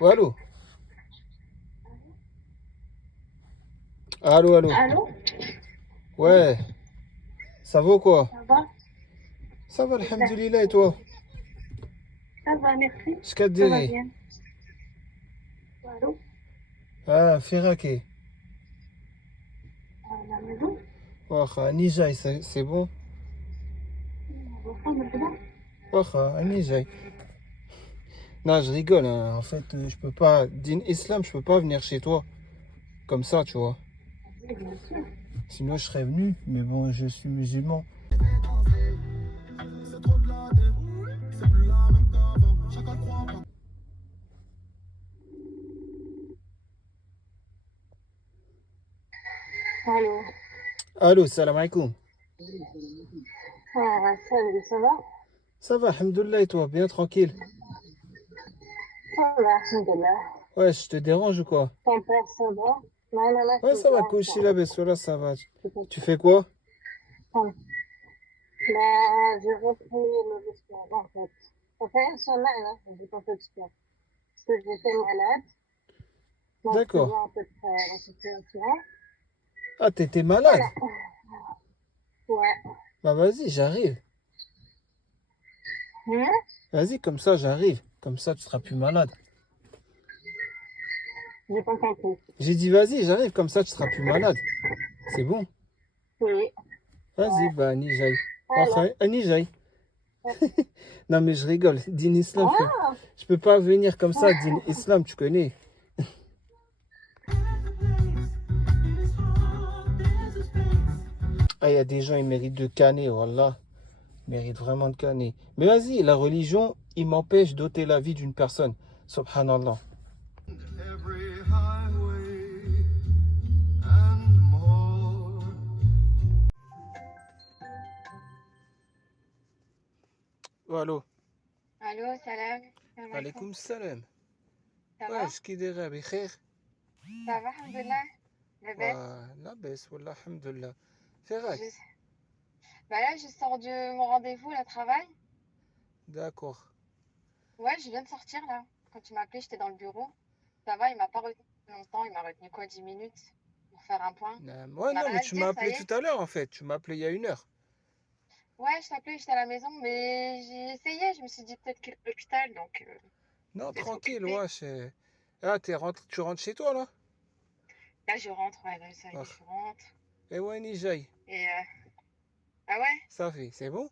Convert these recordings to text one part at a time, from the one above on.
Ouais, allô? Allô, allô? Allô? Oui, Ouais, ça va ou quoi? ça va? Ça va, Super. alhamdoulilah, et toi? Ça va, merci. Je te Ça va dirais. bien. Allô? Ah, Firake. À la maison? Wacha, Nijaï, c'est bon? On va maintenant? Wacha, Nijaï. Non, je rigole, hein. En fait, je peux pas. Din Islam, je peux pas venir chez toi. Comme ça, tu vois. Oui, bien sûr. Sinon, je serais venu. Mais bon, je suis musulman. Allô? Allô, salam alaikum. Ah, salut, ça va? Ça va, alhamdoulilah, et toi? Bien tranquille. Ça va, alhamdoulilah. Ouais, je te dérange ou quoi? Ton père, ça va? Non, non, non, Ouais, c'est ça va, bien, ça coucher va. la là, ça va. C'est pas Tu fais quoi? ça. Ben, j'ai repris le sport, en fait. Ça fait une semaine, hein, que j'ai pas fait de sport. Parce que j'étais malade. Donc, tu D'accord. vois, à peu près la situation. Ah, t'étais malade? Voilà. Ouais. Bah, vas-y, j'arrive. Hein? Vas-y, comme ça, j'arrive. Comme ça, tu seras plus malade. J'ai pas compris. J'ai dit, vas-y, j'arrive. Comme ça, tu seras plus malade. C'est bon. Oui. Vas-y, Ouais. bah, ni j'aille. Voilà. Ni j'aille. Non, mais je rigole. Din Islam, Ah! je peux pas venir comme ça. Din Islam, tu connais. Ah, il y a des gens, ils méritent de canner, voilà. Ils méritent vraiment de canner. Mais vas-y, la religion, il m'empêche d'ôter la vie d'une personne. Subhanallah. Oh, allô. Allô, salam. Salam alaikum. Alaykoum salam. Ça Ouais, va? je qui dirais, bikhair. Ça va, alhamdoulilah. Le bête. La baisse, wallah, alhamdulillah. Ferrak. Je... Bah là, je sors de mon rendez-vous, là, travail. D'accord. Ouais, je viens de sortir, là. Quand tu m'as appelé, j'étais dans le bureau. Ça va, il m'a pas retenu longtemps. Il m'a retenu quoi, 10 minutes pour faire un point. Ouais, On n'a non, mais rien à se tu m'as dire, ça y appelé est. tout à l'heure, en fait. Tu m'as appelé il y a 1 heure. Ouais, je t'appelais, j'étais à la maison, mais j'ai essayé. Je me suis dit peut-être qu'il est à l'hôpital, donc Non, il est tranquille, occupé. ouais. Ah, tu rentres chez toi, là? Là, je rentre, ouais, là, ça y Ah, est, je rentre. et ouais, ni j'aille. Et ah ouais? Ça fait, c'est bon?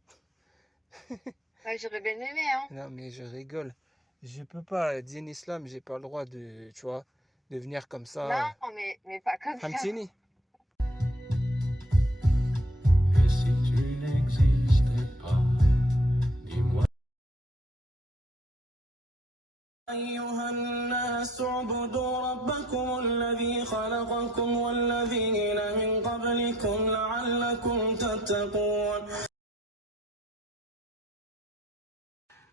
Ouais, j'aurais bien aimé, hein. Non, mais je rigole. Je peux pas, dire islam, j'ai pas le droit de, tu vois, de venir comme ça. Non, mais pas comme ça. Hamtini. Et si tu n'existais pas, dis-moi. أيها الناس اعبدوا ربكم الذي خلقكم والذين من قبلكم لعلكم تتقون.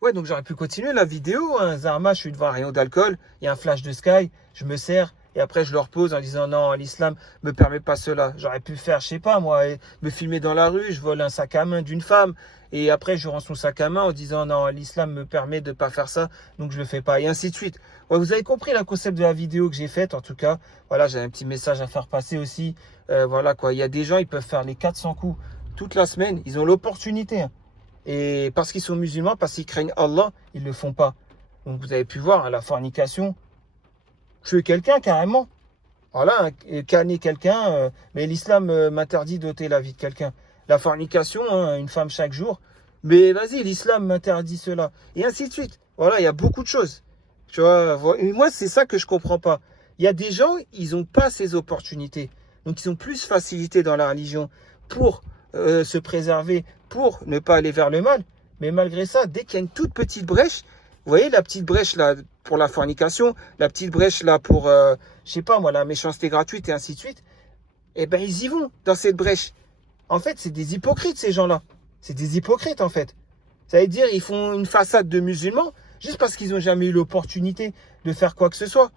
Ouais, donc j'aurais pu continuer la vidéo. Hein. Zarma, je suis devant un rayon d'alcool. Il y a un flash de Sky. Je me sers. Et après, je le repose en disant non, l'islam me permet pas cela. J'aurais pu faire, je sais pas moi, me filmer dans la rue. Je vole un sac à main d'une femme. Et après, je rends son sac à main en disant non, l'islam me permet de pas faire ça. Donc, je le fais pas. Et ainsi de suite. Ouais, vous avez compris le concept de la vidéo que j'ai faite. En tout cas, voilà, j'ai un petit message à faire passer aussi. Voilà quoi. Il y a des gens, ils peuvent faire les 400 coups toute la semaine. Ils ont l'opportunité. Hein. Et parce qu'ils sont musulmans, parce qu'ils craignent Allah, ils ne le font pas. Donc vous avez pu voir, la fornication, tuer quelqu'un carrément. Voilà, canner quelqu'un, mais l'islam m'interdit d'ôter la vie de quelqu'un. La fornication, hein, une femme chaque jour, mais vas-y, l'islam m'interdit cela. Et ainsi de suite. Voilà, il y a beaucoup de choses. Tu vois, et moi, c'est ça que je comprends pas. Il y a des gens, ils n'ont pas ces opportunités. Donc, ils ont plus facilité dans la religion pour se préserver, pour ne pas aller vers le mal. Mais malgré ça, dès qu'il y a une toute petite brèche, vous voyez la petite brèche là pour la fornication, la petite brèche là pour, je sais pas moi, la méchanceté gratuite et ainsi de suite, eh ben ils y vont dans cette brèche. En fait, c'est des hypocrites ces gens-là. C'est des hypocrites en fait. Ça veut dire ils font une façade de musulmans juste parce qu'ils n'ont jamais eu l'opportunité de faire quoi que ce soit.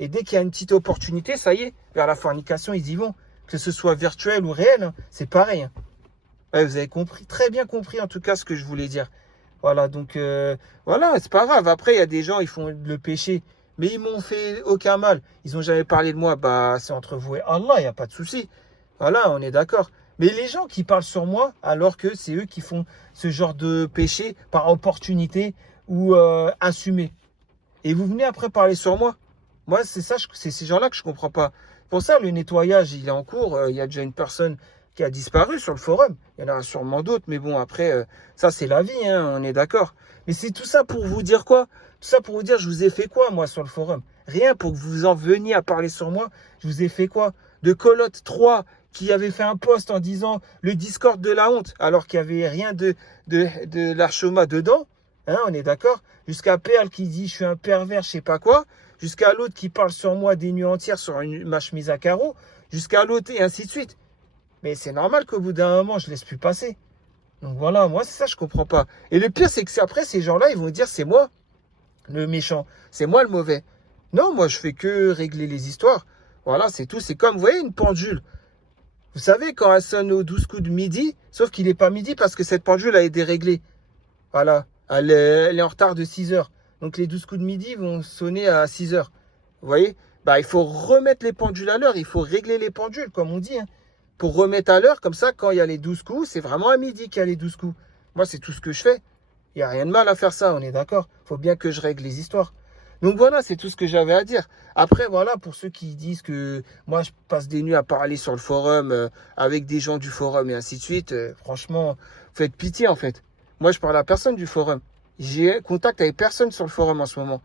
Et dès qu'il y a une petite opportunité, ça y est, vers la fornication, ils y vont. Que ce soit virtuel ou réel, hein, c'est pareil. Hein. Ouais, vous avez compris, très bien compris en tout cas ce que je voulais dire. Voilà, donc voilà, c'est pas grave. Après, il y a des gens, ils font le péché. mais ils m'ont fait aucun mal. Ils n'ont jamais parlé de moi. Bah, c'est entre vous et Allah, il n'y a pas de souci. Voilà, on est d'accord. Mais les gens qui parlent sur moi, alors que c'est eux qui font ce genre de péché par opportunité ou assumé. Et vous venez après parler sur moi. Moi, c'est ça, c'est ces gens-là que je comprends pas. Pour ça, le nettoyage, il est en cours. Il y a déjà une personne qui a disparu sur le forum. Il y en a sûrement d'autres, mais bon, après, ça, c'est la vie, hein, on est d'accord. Mais c'est tout ça pour vous dire quoi? Tout ça pour vous dire, je vous ai fait quoi, moi, sur le forum? Rien pour que vous en veniez à parler sur moi. Je vous ai fait quoi? De Colotte 3 qui avait fait un post en disant le Discord de la honte, alors qu'il n'y avait rien de l'Archoma dedans. Hein, on est d'accord? Jusqu'à Perle qui dit je suis un pervers, je sais pas quoi. Jusqu'à l'autre qui parle sur moi des nuits entières sur ma chemise à carreaux. Jusqu'à l'autre et ainsi de suite. Mais c'est normal qu'au bout d'un moment, je laisse plus passer. Donc voilà, moi, c'est ça, je comprends pas. Et le pire, c'est que après, ces gens-là, ils vont dire, c'est moi le méchant. C'est moi le mauvais. Non, moi, je fais que régler les histoires. Voilà, c'est tout. C'est comme, vous voyez, une pendule. Vous savez, quand elle sonne aux 12 coups de midi, sauf qu'il n'est pas midi parce que cette pendule a été réglée. Voilà, elle est en retard de 6 heures. Donc les 12 coups de midi vont sonner à 6 heures. Vous voyez? Bah, il faut remettre les pendules à l'heure. Il faut régler les pendules, comme on dit, hein. Pour remettre à l'heure, comme ça, quand il y a les 12 coups, c'est vraiment à midi qu'il y a les 12 coups. Moi, c'est tout ce que je fais. Il n'y a rien de mal à faire ça, on est d'accord. Il faut bien que je règle les histoires. Donc voilà, c'est tout ce que j'avais à dire. Après, voilà, pour ceux qui disent que moi, je passe des nuits à parler sur le forum avec des gens du forum et ainsi de suite, franchement, faites pitié en fait. Moi, je parle à personne du forum. J'ai contact avec personne sur le forum en ce moment.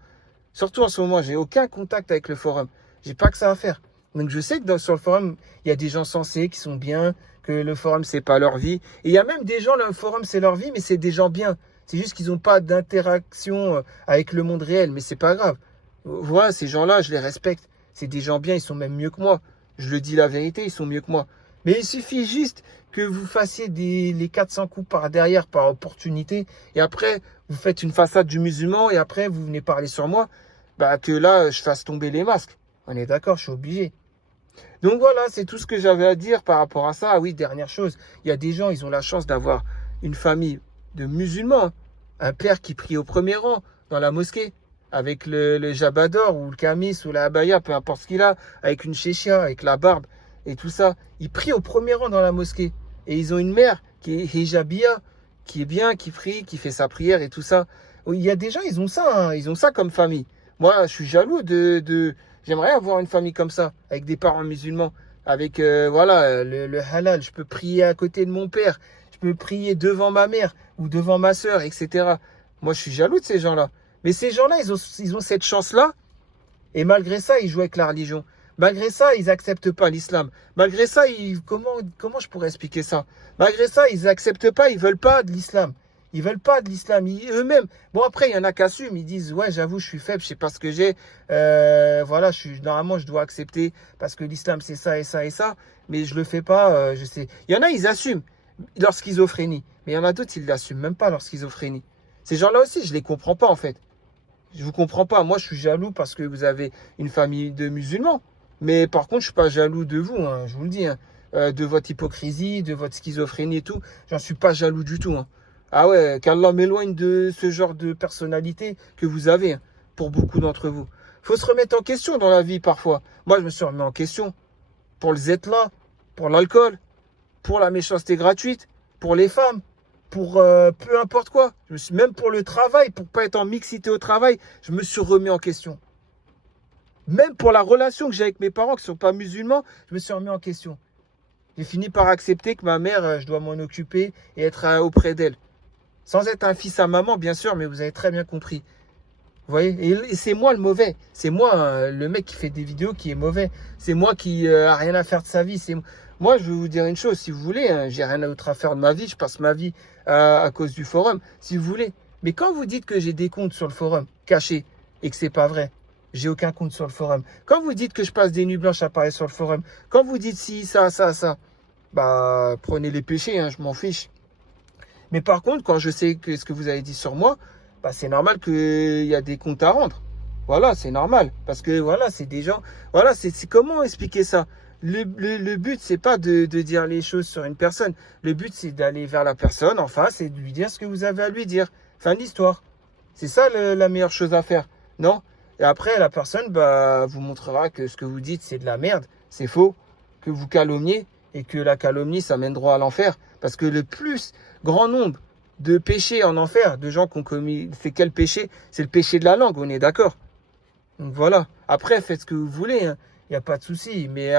Surtout en ce moment, j'ai aucun contact avec le forum. J'ai pas que ça à faire. Donc je sais que sur le forum, il y a des gens sensés qui sont bien, que le forum, c'est pas leur vie. Et il y a même des gens, le forum, c'est leur vie, mais c'est des gens bien. C'est juste qu'ils n'ont pas d'interaction avec le monde réel, mais c'est pas grave. Voilà, ces gens-là, je les respecte. C'est des gens bien, ils sont même mieux que moi. Je le dis la vérité, ils sont mieux que moi. Mais il suffit juste que vous fassiez les 400 coups par derrière, par opportunité, et après, vous faites une façade du musulman, et après, vous venez parler sur moi, bah, que là, je fasse tomber les masques. On est d'accord, je suis obligé. Donc voilà, c'est tout ce que j'avais à dire par rapport à ça. Ah oui, dernière chose, il y a des gens, ils ont la chance d'avoir une famille de musulmans. Un père qui prie au premier rang dans la mosquée, avec le jabador ou le kamis ou la abaya, peu importe ce qu'il a, avec une chéchia, avec la barbe et tout ça. Ils prient au premier rang dans la mosquée. Et ils ont une mère qui est hijabia, qui est bien, qui prie, qui fait sa prière et tout ça. Il y a des gens, ils ont ça, hein, ils ont ça comme famille. Moi, je suis jaloux j'aimerais avoir une famille comme ça, avec des parents musulmans, avec voilà le halal. Je peux prier à côté de mon père, je peux prier devant ma mère ou devant ma soeur, etc. Moi, je suis jaloux de ces gens-là. Mais ces gens-là, ils ont cette chance-là, et malgré ça, ils jouent avec la religion. Malgré ça, ils n'acceptent pas l'islam. Malgré ça, comment je pourrais expliquer ça? Malgré ça, ils n'acceptent pas, ils veulent pas de l'islam. Ils veulent pas de l'islam, eux-mêmes. Bon, après, il y en a qui assument, ils disent, ouais, j'avoue, je suis faible, je sais pas ce que j'ai. Voilà, normalement, je dois accepter parce que l'islam, c'est ça et ça et ça. Mais je le fais pas, je sais. Il y en a, ils assument leur schizophrénie. Mais il y en a d'autres, ils l'assument même pas, leur schizophrénie. Ces gens-là aussi, je les comprends pas, en fait. Je vous comprends pas. Moi, je suis jaloux parce que vous avez une famille de musulmans. Mais par contre, je suis pas jaloux de vous, hein, je vous le dis. Hein. De votre hypocrisie, de votre schizophrénie et tout. J'en suis pas jaloux du tout. Hein. Ah ouais, qu'Allah m'éloigne de ce genre de personnalité que vous avez, hein, pour beaucoup d'entre vous. Faut se remettre en question dans la vie parfois. Moi, je me suis remis en question. Pour le Zetla, pour l'alcool, pour la méchanceté gratuite, pour les femmes, pour peu importe quoi. Même pour le travail, pour pas être en mixité au travail, je me suis remis en question. Même pour la relation que j'ai avec mes parents qui ne sont pas musulmans, je me suis remis en question. J'ai fini par accepter que ma mère, je dois m'en occuper et être auprès d'elle. Sans être un fils à maman, bien sûr, mais vous avez très bien compris. Vous voyez? Et c'est moi le mauvais. C'est moi, le mec qui fait des vidéos qui est mauvais. C'est moi qui a rien à faire de sa vie. Moi, je vais vous dire une chose. Si vous voulez, hein, j'ai rien d'autre à faire de ma vie. Je passe ma vie à cause du forum. Si vous voulez. Mais quand vous dites que j'ai des comptes sur le forum cachés et que c'est pas vrai, j'ai aucun compte sur le forum. Quand vous dites que je passe des nuits blanches à parler sur le forum, quand vous dites si, ça, bah, prenez les péchés, hein, je m'en fiche. Mais par contre, quand je sais que ce que vous avez dit sur moi, bah, c'est normal qu'il y a des comptes à rendre. Voilà, c'est normal. Parce que voilà, c'est des gens. Voilà, c'est comment expliquer ça? Le but, c'est pas de dire les choses sur une personne. Le but, c'est d'aller vers la personne en face et de lui dire ce que vous avez à lui dire. Fin de l'histoire. C'est ça la meilleure chose à faire. Non? Et après, la personne bah, vous montrera que ce que vous dites, c'est de la merde, c'est faux, que vous calomniez et que la calomnie, ça mène droit à l'enfer. Parce que le plus grand nombre de péchés en enfer, de gens qui ont commis, c'est quel péché? C'est le péché de la langue, on est d'accord. Donc voilà. Après, faites ce que vous voulez, hein. Il n'y a pas de souci. Mais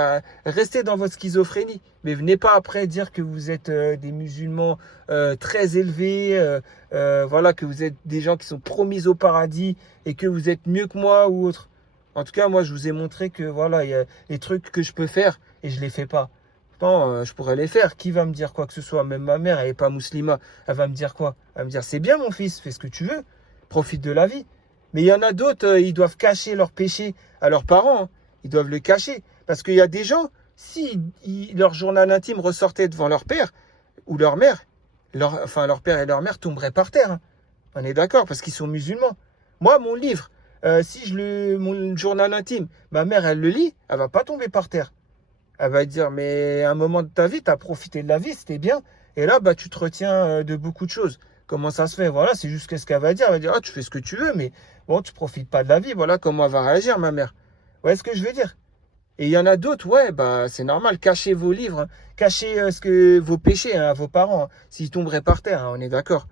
restez dans votre schizophrénie. Mais venez pas après dire que vous êtes des musulmans très élevés, voilà, que vous êtes des gens qui sont promis au paradis et que vous êtes mieux que moi ou autre. En tout cas, moi, je vous ai montré que voilà, il y a des trucs que je peux faire et je les fais pas. Pourtant, je pourrais les faire. Qui va me dire quoi que ce soit? Même ma mère, elle n'est pas musulmane. Elle va me dire quoi? Elle va me dire, c'est bien mon fils, fais ce que tu veux. Profite de la vie. Mais il y en a d'autres, ils doivent cacher leur péché à leurs parents, hein. Ils doivent le cacher. Parce qu'il y a des gens, si leur journal intime ressortait devant leur père ou leur mère, leur père et leur mère tomberaient par terre, hein. On est d'accord, parce qu'ils sont musulmans. Moi, mon livre, si mon journal intime, ma mère, elle le lit, elle va pas tomber par terre. Elle va dire, mais à un moment de ta vie, tu as profité de la vie, c'était bien. Et là, bah, tu te retiens de beaucoup de choses. Comment ça se fait? Voilà, c'est juste ce qu'elle va dire. Elle va dire, ah, tu fais ce que tu veux, mais bon, tu profites pas de la vie. Voilà comment elle va réagir, ma mère. Vous voyez ce que je veux dire? Et il y en a d'autres, ouais, bah, c'est normal. Cachez vos livres, hein. Cachez vos péchés, hein, à vos parents, hein, s'ils tomberaient par terre, hein, on est d'accord.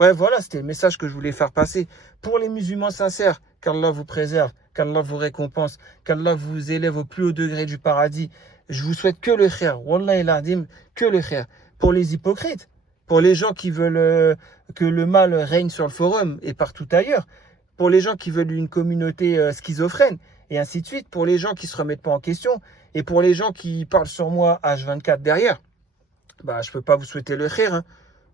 Ouais, voilà, c'était le message que je voulais faire passer. Pour les musulmans sincères, qu'Allah vous préserve, qu'Allah vous récompense, qu'Allah vous élève au plus haut degré du paradis. Je vous souhaite que le khair. Wallah el adim, que le khair. Pour les hypocrites, pour les gens qui veulent que le mal règne sur le forum et partout ailleurs, pour les gens qui veulent une communauté schizophrène, et ainsi de suite, pour les gens qui se remettent pas en question, et pour les gens qui parlent sur moi H24 derrière, bah, je peux pas vous souhaiter le khair, hein.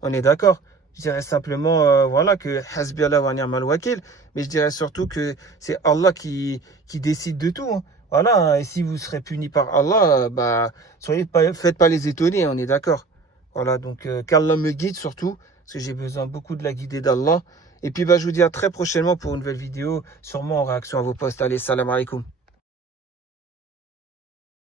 On est d'accord. Je dirais simplement, voilà, que Hasbi Allah wa ni'mal wakil, mais je dirais surtout que c'est Allah qui décide de tout, hein. Voilà, hein. Et si vous serez puni par Allah, bah, faites pas les étonner, on est d'accord. Voilà, donc qu'Allah me guide surtout, parce que j'ai besoin beaucoup de la guidée d'Allah. Et puis, bah, je vous dis à très prochainement pour une nouvelle vidéo, sûrement en réaction à vos posts. Allez, salam alaikum.